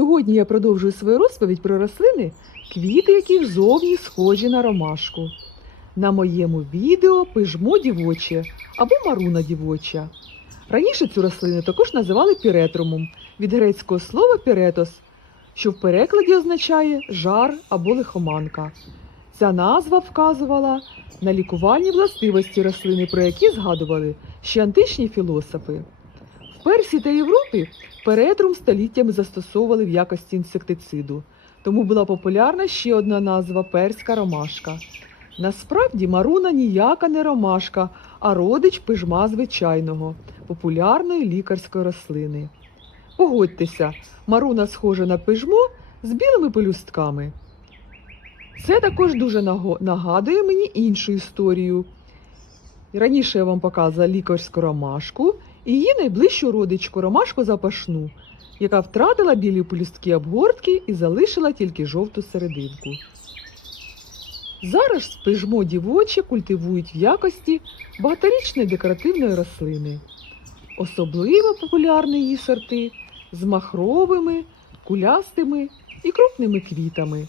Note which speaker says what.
Speaker 1: Сьогодні я продовжую свою розповідь про рослини, квіти яких зовні схожі на ромашку. На моєму відео пижмо дівоче або маруна дівоча. Раніше цю рослину також називали піретрумом від грецького слова піретос, що в перекладі означає жар або лихоманка. Ця назва вказувала на лікувальні властивості рослини, про які згадували ще античні філософи. В Персії та Європі перетрум століттями застосовували в якості інсектициду, тому була популярна ще одна назва перська ромашка. Насправді маруна ніяка не ромашка, а родич пижма звичайного, популярної лікарської рослини. Погодьтеся, маруна схожа на пижмо з білими пелюстками. Це також дуже нагадує мені іншу історію. Раніше я вам показувала лікарську ромашку і її найближчу родичку ромашку запашну, яка втратила білі пелюстки обгортки і залишила тільки жовту серединку. Зараз спижмо дівоче культивують в якості багаторічної декоративної рослини. Особливо популярні її сорти з махровими, кулястими і крупними квітами.